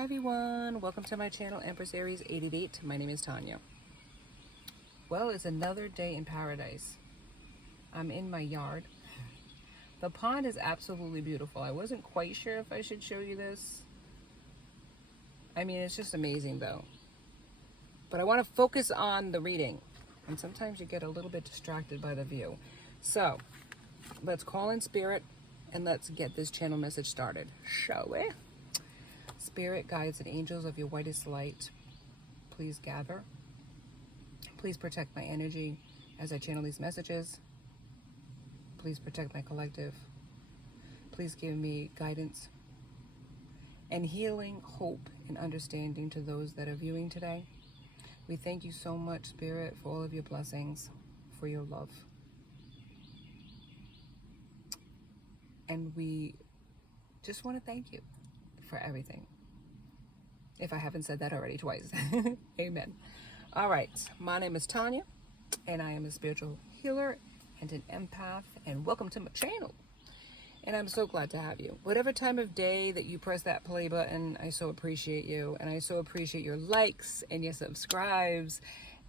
Hi everyone, welcome to my channel, Empress Aries 888. My name is Tanya. Well, it's another day in paradise. I'm in my yard. The pond is absolutely beautiful. I wasn't quite sure if I should show you this. I mean, it's just amazing though. But I want to focus on the reading. And sometimes you get a little bit distracted by the view. So, let's call in spirit and let's get this channel message started, shall we? Spirit, guides, and angels of your whitest light, please gather. Please protect my energy as I channel these messages. Please protect my collective. Please give me guidance and healing, hope, and understanding to those that are viewing today. We thank you so much, Spirit, for all of your blessings, for your love. And we just want to thank you for everything. If I haven't said that already twice. Amen. All right. My name is Tanya, and I am a spiritual healer and an empath, and welcome to my channel. And I'm so glad to have you. Whatever time of day that you press that play button, I so appreciate you. And I so appreciate your likes and your subscribes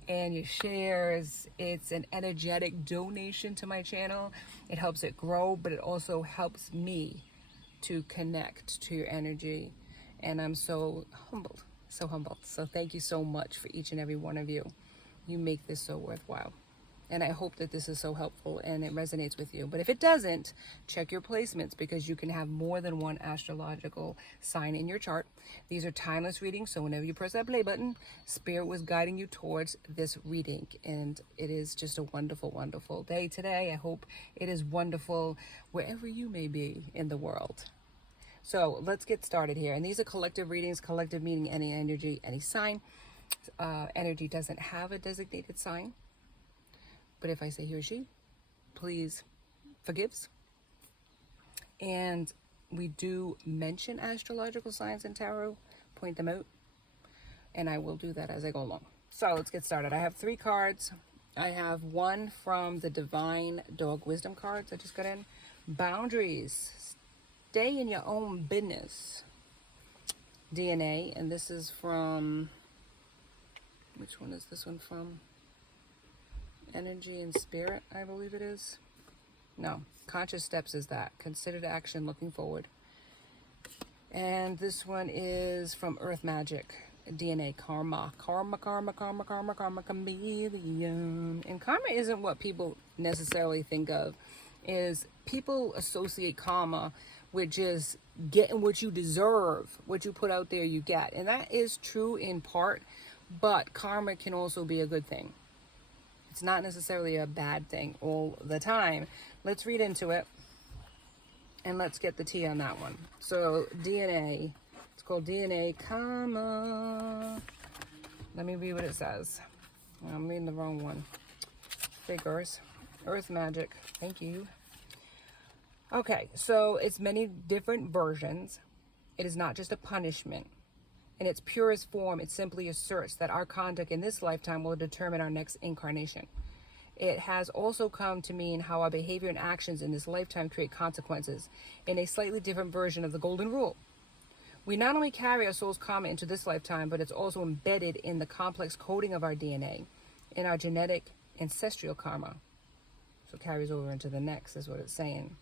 and your shares. It's an energetic donation to my channel. It helps it grow, but it also helps me to connect to your energy. And I'm so humbled, so humbled. So thank you so much for each and every one of you. You make this so worthwhile. And I hope that this is so helpful and it resonates with you. But if it doesn't, check your placements, because you can have more than one astrological sign in your chart. These are timeless readings, so whenever you press that play button, Spirit was guiding you towards this reading. And it is just a wonderful, wonderful day today. I hope it is wonderful wherever you may be in the world. So let's get started here. And these are collective readings, collective meaning any energy, any sign. Energy doesn't have a designated sign. But if I say he or she, please forgives. And we do mention astrological signs in tarot, point them out. And I will do that as I go along. So let's get started. I have 3 cards. I have one from the Divine Dog Wisdom cards I just got in. Boundaries. Stay in your own business. DNA. And this is from, which one is this one from? Energy and Spirit, I believe it is. No, Conscious Steps is that. Considered action, looking forward. And this one is from Earth Magic. DNA, karma. Karma, karma, karma, karma, karma, chameleon. And karma isn't what people necessarily think of. Is people associate karma with just getting what you deserve. What you put out there, you get. And that is true in part. But karma can also be a good thing. It's not necessarily a bad thing all the time. Let's read into it. And let's get the tea on that one. So DNA. It's called DNA, comma. Let me read what it says. I'm reading the wrong one. Figures. Earth Magic. Thank you. Okay, so it's many different versions. It is not just a punishment. In its purest form, it simply asserts that our conduct in this lifetime will determine our next incarnation. It has also come to mean how our behavior and actions in this lifetime create consequences in a slightly different version of the golden rule. We not only carry our soul's karma into this lifetime, but it's also embedded in the complex coding of our DNA, in our genetic ancestral karma. So it carries over into the next, is what it's saying.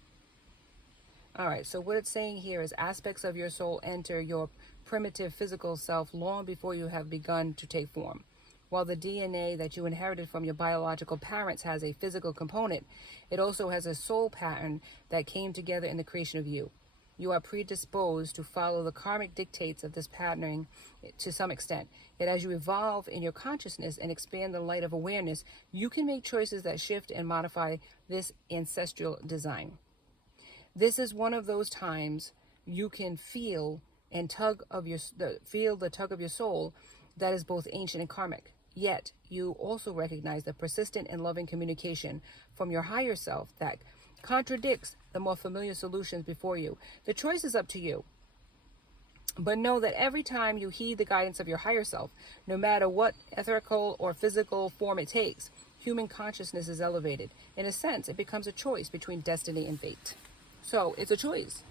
All right, so what it's saying here is aspects of your soul enter your primitive physical self long before you have begun to take form. While the DNA that you inherited from your biological parents has a physical component, it also has a soul pattern that came together in the creation of you. You are predisposed to follow the karmic dictates of this patterning to some extent. Yet as you evolve in your consciousness and expand the light of awareness, you can make choices that shift and modify this ancestral design. This is one of those times you can feel and feel the tug of your soul that is both ancient and karmic. Yet you also recognize the persistent and loving communication from your higher self that contradicts the more familiar solutions before you. The choice is up to you. But know that every time you heed the guidance of your higher self, no matter what etherical or physical form it takes, human consciousness is elevated. In a sense, it becomes a choice between destiny and fate. So it's a choice.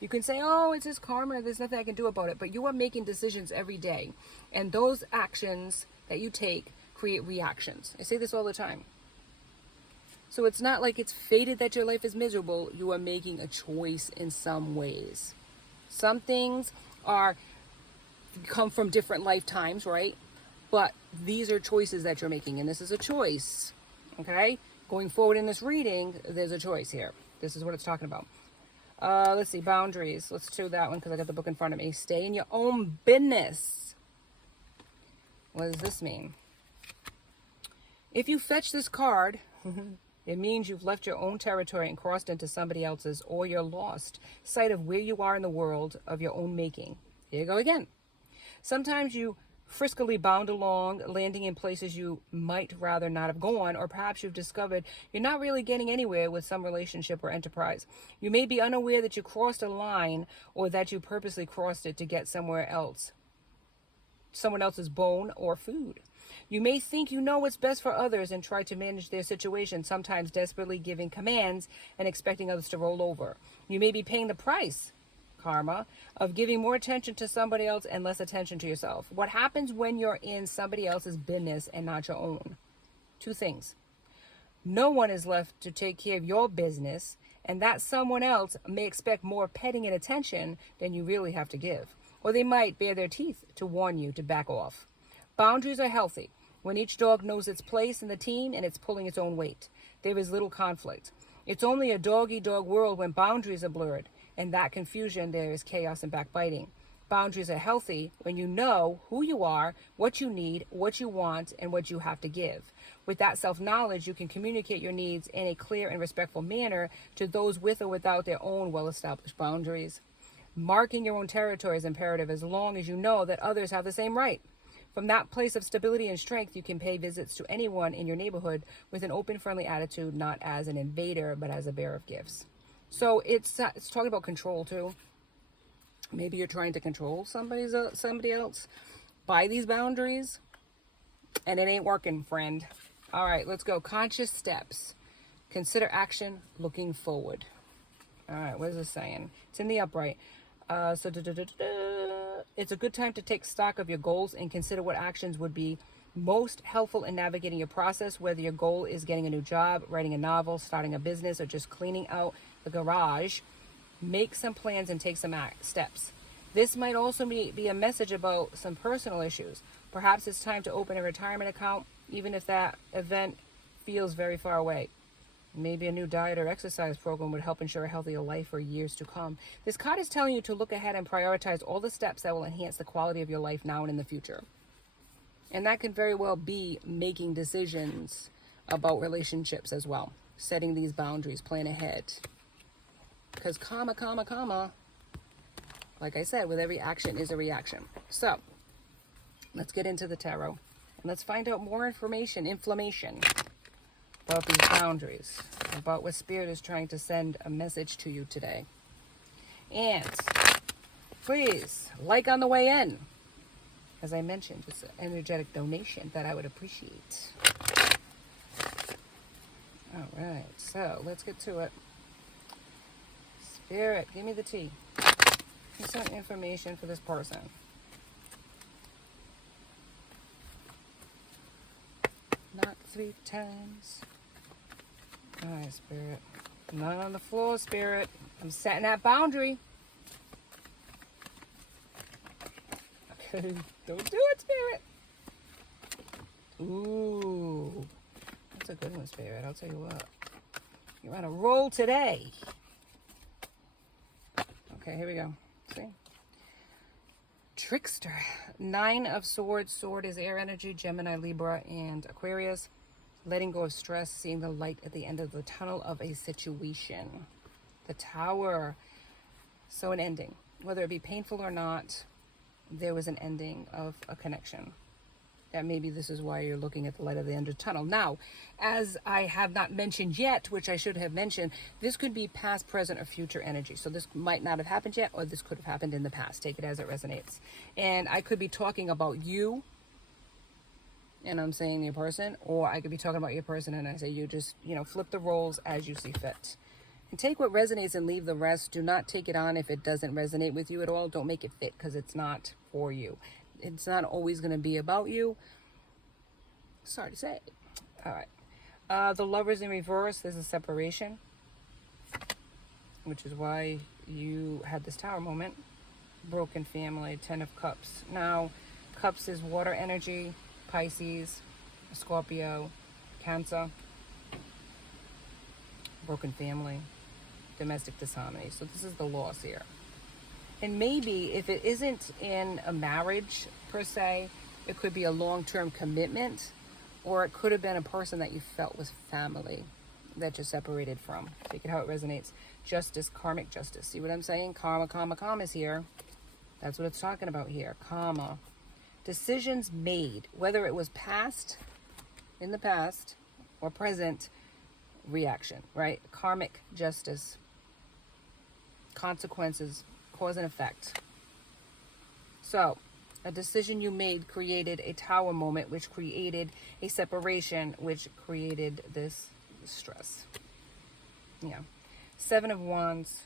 You can say, oh, it's just karma, there's nothing I can do about it. But you are making decisions every day. And those actions that you take create reactions. I say this all the time. So it's not like it's fated that your life is miserable. You are making a choice in some ways. Some things come from different lifetimes, right? But these are choices that you're making, and this is a choice, okay? Going forward in this reading, there's a choice here. This is what it's talking about. Let's see, boundaries. Let's do that one because I got the book in front of me. Stay in your own business. What does this mean? If you fetch this card, it means you've left your own territory and crossed into somebody else's, or you're lost sight of where you are in the world of your own making. Here you go again. Sometimes you friskily bound along, landing in places you might rather not have gone, or perhaps you've discovered you're not really getting anywhere with some relationship or enterprise. You may be unaware that you crossed a line, or that you purposely crossed it to get somewhere else, someone else's bone or food. You may think you know what's best for others and try to manage their situation, sometimes desperately giving commands and expecting others to roll over. You may be paying the price, karma, of giving more attention to somebody else and less attention to yourself. What happens when you're in somebody else's business and not your own? Two things. No one is left to take care of your business, and that someone else may expect more petting and attention than you really have to give. Or they might bare their teeth to warn you to back off. Boundaries are healthy when each dog knows its place in the team and it's pulling its own weight. There is little conflict. It's only a dog-eat-dog world when boundaries are blurred. In that confusion, there is chaos and backbiting. Boundaries are healthy when you know who you are, what you need, what you want, and what you have to give. With that self-knowledge, you can communicate your needs in a clear and respectful manner to those with or without their own well-established boundaries. Marking your own territory is imperative as long as you know that others have the same right. From that place of stability and strength, you can pay visits to anyone in your neighborhood with an open, friendly attitude, not as an invader, but as a bearer of gifts. So it's talking about control too. Maybe you're trying to control somebody else by these boundaries, and it ain't working, friend. All right, let's go. Conscious steps. Consider action looking forward. All right, what is this saying? It's in the upright. It's a good time to take stock of your goals and consider what actions would be most helpful in navigating your process, whether your goal is getting a new job, writing a novel, starting a business, or just cleaning out the garage. Make some plans and take some steps. This might also be a message about some personal issues. Perhaps it's time to open a retirement account, even if that event feels very far away. Maybe a new diet or exercise program would help ensure a healthier life for years to come. This card is telling you to look ahead and prioritize all the steps that will enhance the quality of your life now and in the future. And that can very well be making decisions about relationships as well. Setting these boundaries, plan ahead. Because comma, like I said, with every action is a reaction. So, let's get into the tarot. And let's find out more information about these boundaries, about what Spirit is trying to send a message to you today. And please, like on the way in. As I mentioned, it's an energetic donation that I would appreciate. All right, so let's get to it. Spirit, give me the tea. Give me some information for this person. Not 3 times. All right, Spirit. Not on the floor, Spirit. I'm setting that boundary. Okay, don't do it, Spirit. Ooh, that's a good one, Spirit. I'll tell you what. You're on a roll today. Okay, here we go. See? Trickster. 9 of Swords. Sword is air energy, Gemini, Libra, and Aquarius. Letting go of stress, seeing the light at the end of the tunnel of a situation. The Tower. So an ending. Whether it be painful or not, there was an ending of a connection. That maybe this is why you're looking at the light at the end of the tunnel. Now, as I have not mentioned yet, which I should have mentioned, this could be past, present, or future energy. So this might not have happened yet, or this could have happened in the past. Take it as it resonates. And I could be talking about you, and I'm saying your person, or I could be talking about your person and I say you. Just, flip the roles as you see fit. And take what resonates and leave the rest. Do not take it on if it doesn't resonate with you at all. Don't make it fit, because it's not for you. It's not always going to be about you. Sorry to say. All right. The Lovers in reverse, there's a separation, which is why you had this Tower moment. Broken family, 10 of Cups. Now, Cups is water energy, Pisces, Scorpio, Cancer, broken family, domestic disharmony. So this is the loss here. And maybe if it isn't in a marriage per se, it could be a long-term commitment, or it could have been a person that you felt was family that you're separated from. Take it how it resonates. Justice, karmic justice. See what I'm saying? Karma, karma, karma is here. That's what it's talking about here. Karma. Decisions made, whether it was past, in the past, or present, reaction, right? Karmic justice. Consequences, cause and effect. So, a decision you made created a Tower moment, which created a separation, which created this stress. Yeah. 7 of Wands.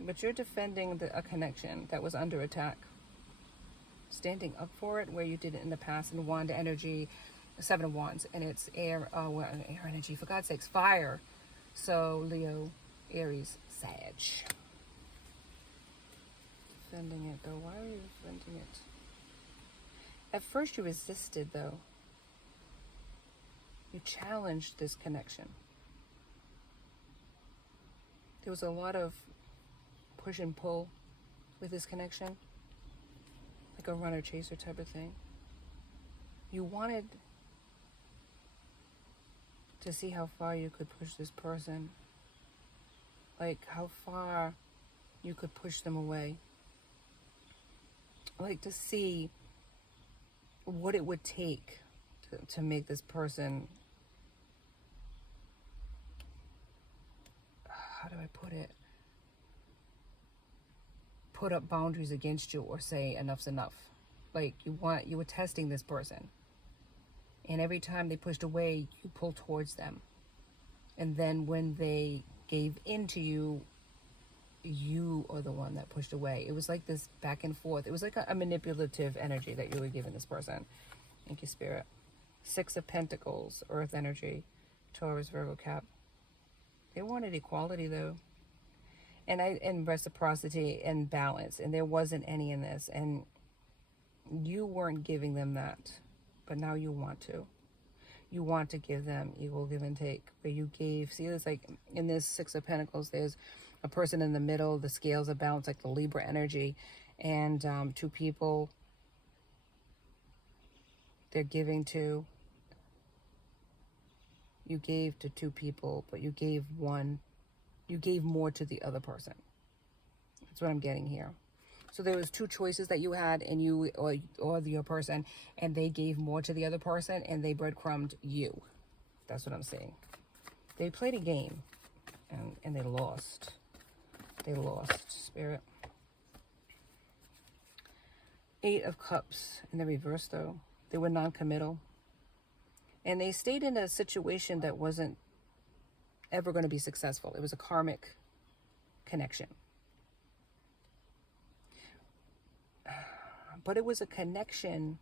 But you're defending a connection that was under attack. Standing up for it where you did it in the past. And Wand energy, 7 of Wands. And it's air energy, for God's sakes, fire. So Leo, Aries, Sag. Defending it though. Why are you defending it? At first you resisted though. You challenged this connection. There was a lot of push and pull with this connection. Like a runner chaser type of thing. You wanted to see how far you could push this person. Like how far you could push them away. Like to see what it would take to make this person, how do I put it? Put up boundaries against you or say enough's enough. Like you were testing this person. And every time they pushed away, you pulled towards them. And then when they gave in to you, you are the one that pushed away. It was like this back and forth. It was like a manipulative energy that you were giving this person. Thank you, Spirit. 6 of Pentacles, Earth energy, Taurus, Virgo, Cap. They wanted equality though. And reciprocity and balance. And there wasn't any in this. And you weren't giving them that. But now you want to. You want to give them equal give and take. Where you gave, see, it's like in this 6 of Pentacles, there's a person in the middle, the scales are balanced, like the Libra energy, and 2 people they're giving to. You gave to 2 people, but you gave more to the other person. That's what I'm getting here. So there was 2 choices that you had, and you or your person, and they gave more to the other person, and they breadcrumbed you. That's what I'm saying. They played a game, and they lost. They lost, Spirit. 8 of Cups in the reverse, though. They were non-committal. And they stayed in a situation that wasn't ever going to be successful. It was a karmic connection. But it was a connection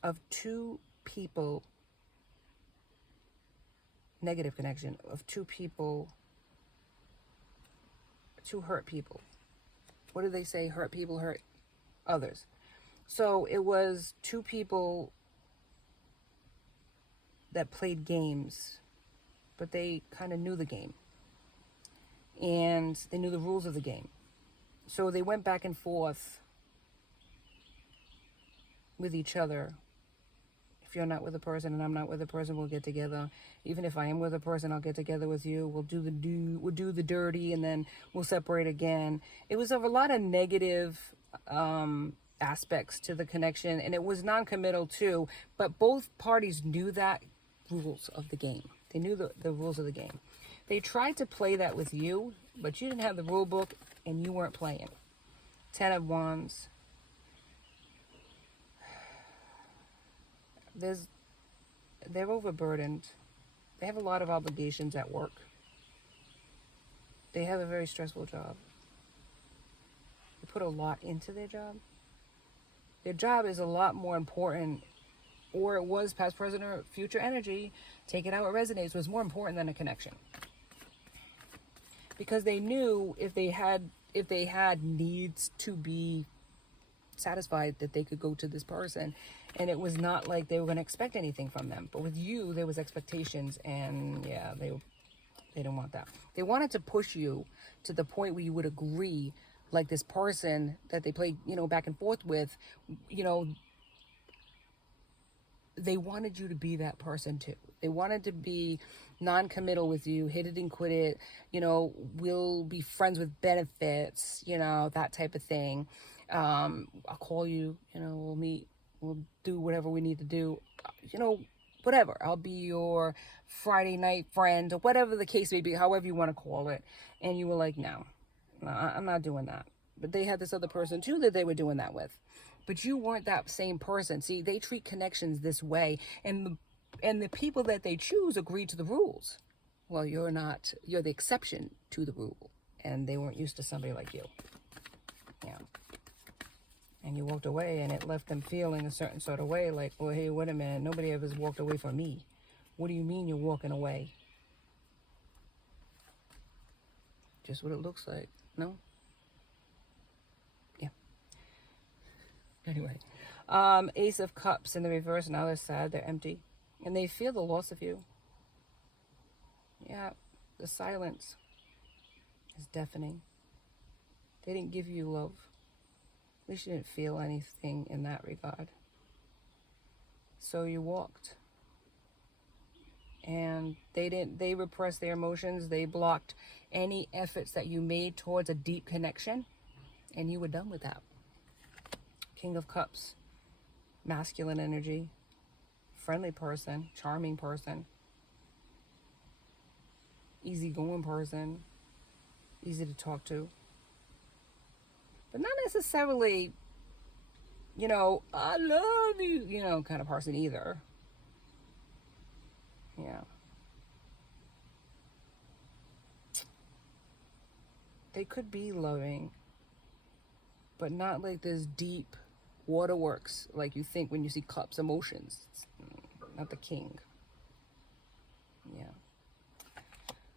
of 2 people, negative connection of 2 people, 2 hurt people. What do they say? Hurt people hurt others. So it was 2 people that played games, but they kind of knew the game. And they knew the rules of the game. So they went back and forth with each other. If you're not with a person and I'm not with a person, we'll get together. Even if I am with a person, I'll get together with you. We'll do the dirty, and then we'll separate again. It was of a lot of negative aspects to the connection, and it was non-committal too. But both parties knew that rules of the game. They knew the rules of the game. They tried to play that with you, but you didn't have the rule book, and you weren't playing. 10 of Wands. They're overburdened. They have a lot of obligations at work. They have a very stressful job. They put a lot into their job. Their job is a lot more important, or it was past, present, or future energy. Take it out, it resonates, was more important than a connection. Because they knew if they had needs to be satisfied, that they could go to this person, and it was not like they were going to expect anything from them. But with you, there was expectations, and yeah, they didn't want that. They wanted to push you to the point where you would agree, like this person that they played, back and forth with, they wanted you to be that person too. They wanted to be non-committal with you, hit it and quit it, we'll be friends with benefits, that type of thing. I'll call you, we'll meet, we'll do whatever we need to do, whatever. I'll be your Friday night friend, or whatever the case may be, however you want to call it. And you were like, no, I'm not doing that. But they had this other person too that they were doing that with. But you weren't that same person. See, they treat connections this way, and the people that they choose agree to the rules. Well, you're not. You're the exception to the rule, and they weren't used to somebody like you. Yeah. And you walked away, and it left them feeling a certain sort of way, like, well, hey, wait a minute, nobody ever's walked away from me. What do you mean you're walking away? Just what it looks like. No? Yeah. Anyway. Ace of Cups in the reverse. Now they're sad. They're empty. And they feel the loss of you. Yeah. The silence is deafening. They didn't give you love. At least you didn't feel anything in that regard. So you walked. And they repressed their emotions. They blocked any efforts that you made towards a deep connection. And you were done with that. King of Cups. Masculine energy. Friendly person. Charming person. Easygoing person. Easy to talk to. But not necessarily, I love you, kind of person either. Yeah. They could be loving, but not like this deep waterworks like you think when you see cups, emotions. It's not the king. Yeah.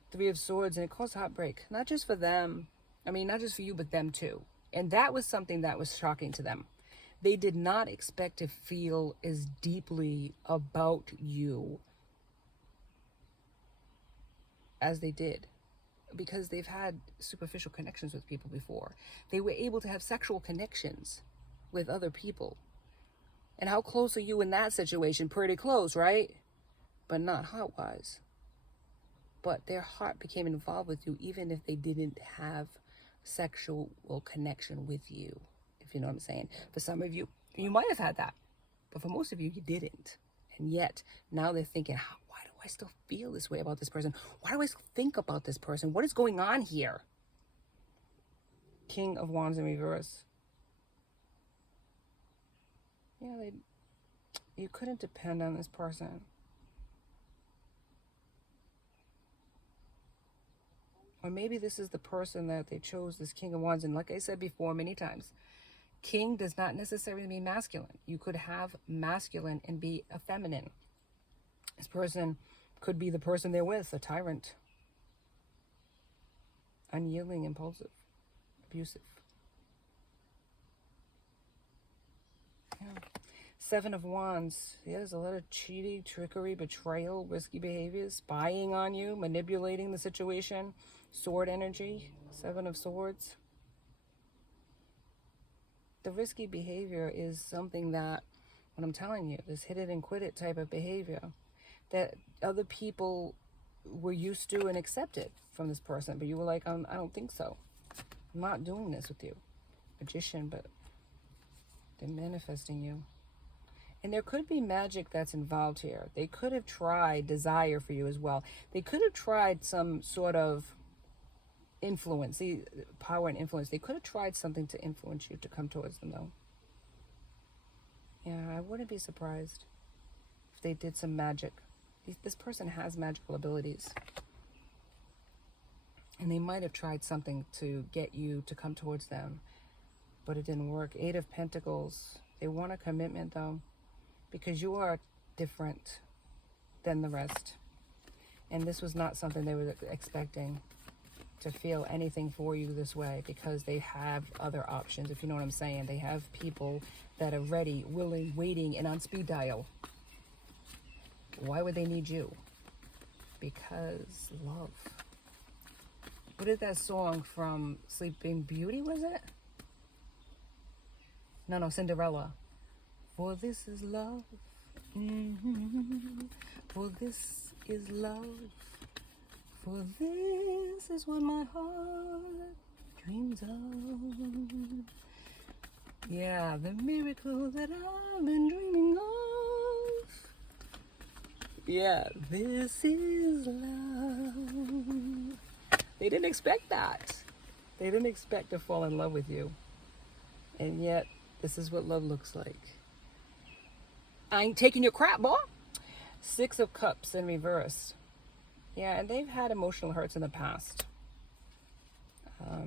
Three of Swords, and it caused heartbreak. Not just for them. I mean, not just for you, but them too. And that was something that was shocking to them. They did not expect to feel as deeply about you as they did, because they've had superficial connections with people before. They were able to have sexual connections with other people. And how close are you in that situation? Pretty close, right? But not heart-wise. But their heart became involved with you even if they didn't have sexual connection with you, if you know what I'm saying. For some of you, you might have had that, but for most of you, you didn't. And yet now they're thinking, why do I still feel this way about this person? Why do I still think about this person? What is going on here? King of Wands in reverse. Yeah, you couldn't depend on this person. Or maybe this is the person that they chose, this King of Wands. And like I said before many times, king does not necessarily mean masculine. You could have masculine and be a feminine. This person could be the person they're with, a tyrant. Unyielding, impulsive, abusive. Yeah. Seven of Wands. Yeah, there's a lot of cheating, trickery, betrayal, risky behaviors, spying on you, manipulating the situation. Sword energy. Seven of Swords. The risky behavior is something that, what I'm telling you, this hit it and quit it type of behavior that other people were used to and accepted from this person. But you were like, I don't think so. I'm not doing this with you. Magician, but they're manifesting you. And there could be magic that's involved here. They could have tried desire for you as well. They could have tried some sort of influence, the power and influence. They could have tried something to influence you to come towards them, though. Yeah, I wouldn't be surprised if they did some magic This person has magical abilities. And they might have tried something to get you to come towards them, but it didn't work. 8 of Pentacles. They want a commitment, though, because you are different than the rest. And this was not something they were expecting, to feel anything for you this way, because they have other options, if you know what I'm saying. They have people that are ready, willing, waiting, and on speed dial. Why would they need you? Because love. What is that song from Sleeping Beauty, was it? No, Cinderella. For this is love. For this is love. For this is what my heart dreams of. Yeah, the miracle that I've been dreaming of. Yeah, this is love. They didn't expect that. They didn't expect to fall in love with you. And yet, this is what love looks like. I ain't taking your crap, boy. 6 of Cups in reverse. Yeah, and they've had emotional hurts in the past.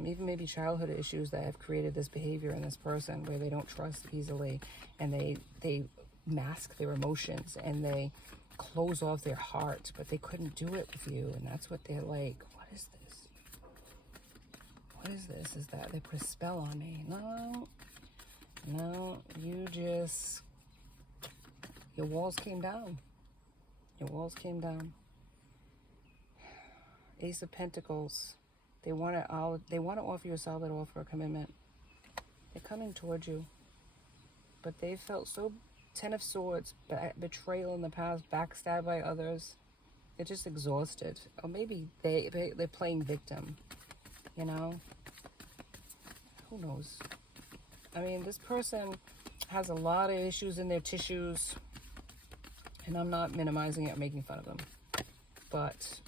Even maybe childhood issues that have created this behavior in this person, where they don't trust easily, and they mask their emotions, and they close off their heart, but they couldn't do it with you, and that's what they're like. What is this? What is this? Is that they put a spell on me? No, your walls came down. Your walls came down. Ace of Pentacles. They want to offer you a solid offer, a commitment. They're coming towards you, but they felt so 10 of Swords, betrayal in the past, backstabbed by others. They're just exhausted, or maybe they're playing victim. You know, who knows? I mean, this person has a lot of issues in their tissues, and I'm not minimizing it or making fun of them, but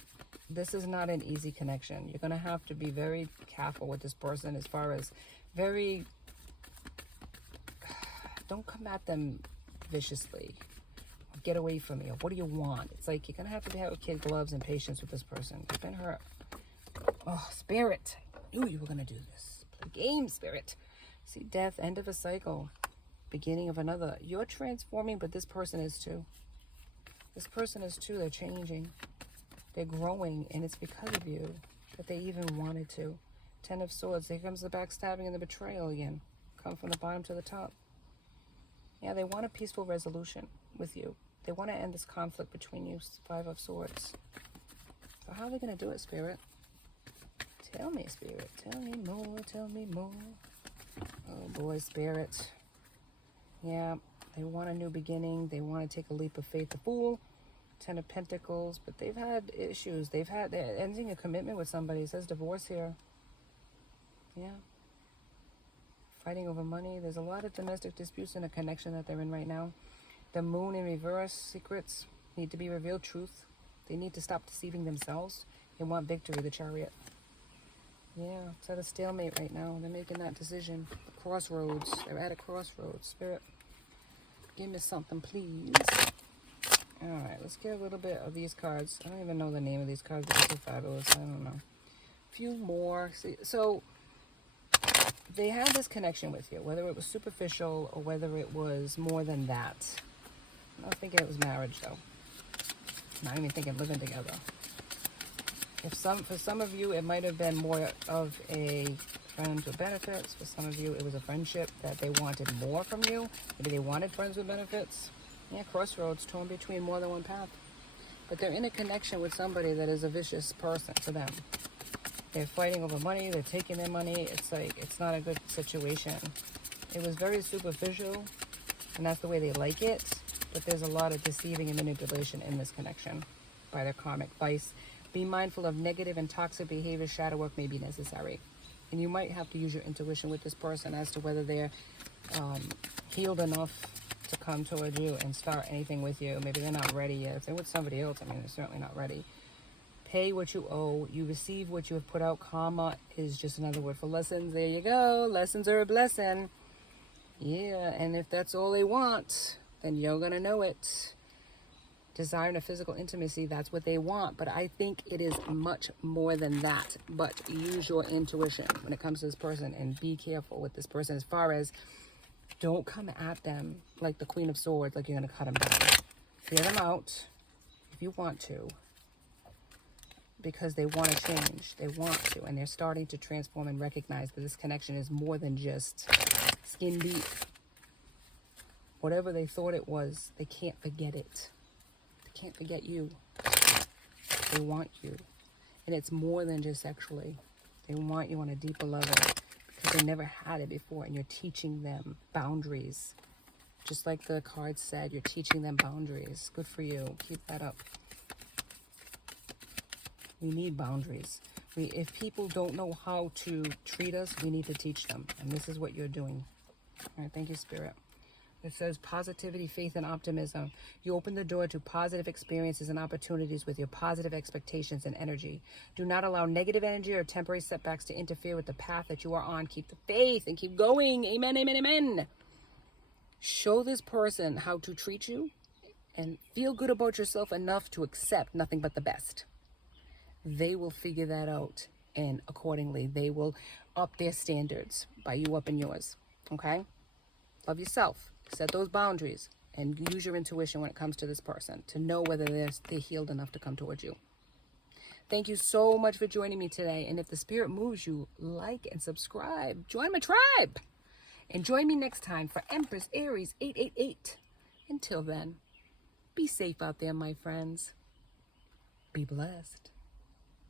this is not an easy connection. You're going to have to be very careful with this person, as far as don't come at them viciously. Get away from me. Or what do you want? It's like you're going to have to have kid gloves and patience with this person. You've been hurt. Oh, Spirit. I knew you were going to do this. Play game, Spirit. See, death, end of a cycle, beginning of another. You're transforming, but this person is too. This person is too. They're changing. They're growing, and it's because of you that they even wanted to. 10 of Swords. Here comes the backstabbing and the betrayal again. Come from the bottom to the top. Yeah, they want a peaceful resolution with you. They want to end this conflict between you. 5 of Swords. So how are they going to do it, Spirit? Tell me, Spirit. Tell me more. Tell me more. Oh, boy, Spirit. Yeah, they want a new beginning. They want to take a leap of faith. The Fool. 10 of Pentacles. But they've had issues. They're ending a commitment with somebody. It says divorce here. Yeah. Fighting over money. There's a lot of domestic disputes in a connection that they're in right now. The Moon in reverse. Secrets need to be revealed. Truth. They need to stop deceiving themselves. They want victory. The Chariot. Yeah, it's at a stalemate right now. They're making that decision. Crossroads. They're at a crossroads. Spirit, give me something, please. All right, let's get a little bit of these cards. I don't even know the name of these cards. They're so fabulous. I don't know. A few more. See, so they had this connection with you, whether it was superficial or whether it was more than that. I'm not thinking it was marriage, though. I'm not even thinking living together. For some of you, it might have been more of a friends with benefits. For some of you, it was a friendship that they wanted more from you. Maybe they wanted friends with benefits. Yeah, crossroads, torn between more than one path. But they're in a connection with somebody that is a vicious person to them. They're fighting over money. They're taking their money. It's like, it's not a good situation. It was very superficial, and that's the way they like it. But there's a lot of deceiving and manipulation in this connection by their karmic vice. Be mindful of negative and toxic behavior. Shadow work may be necessary. And you might have to use your intuition with this person as to whether they're healed enough to come towards you and start anything with you. Maybe they're not ready yet. If they're with somebody else, I mean, they're certainly not ready. Pay what you owe. You receive what you have put out. Karma is just another word for lessons. There you go. Lessons are a blessing. Yeah, and if that's all they want, then you're going to know it. Desiring a physical intimacy, that's what they want. But I think it is much more than that. But use your intuition when it comes to this person, and be careful with this person as far as, don't come at them like the Queen of Swords, like you're going to cut them down. Clear them out if you want to, because they want to change. They want to, and they're starting to transform and recognize that this connection is more than just skin deep. Whatever they thought it was, they can't forget it. They can't forget you. They want you. And it's more than just sexually. They want you on a deeper level because they never had it before, and you're teaching them boundaries. Just like the card said, you're teaching them boundaries. Good for you. Keep that up. We need boundaries. If people don't know how to treat us, we need to teach them. And this is what you're doing. All right, thank you, Spirit. It says positivity, faith, and optimism. You open the door to positive experiences and opportunities with your positive expectations and energy. Do not allow negative energy or temporary setbacks to interfere with the path that you are on. Keep the faith and keep going. Amen, amen, amen. Show this person how to treat you and feel good about yourself enough to accept nothing but the best. They will figure that out, and accordingly, they will up their standards by you upping yours. Okay? Love yourself. Set those boundaries and use your intuition when it comes to this person to know whether they're healed enough to come towards you. Thank you so much for joining me today. And if the spirit moves you, like and subscribe. Join my tribe. And join me next time for Empress Aries 888. Until then, be safe out there, my friends. Be blessed.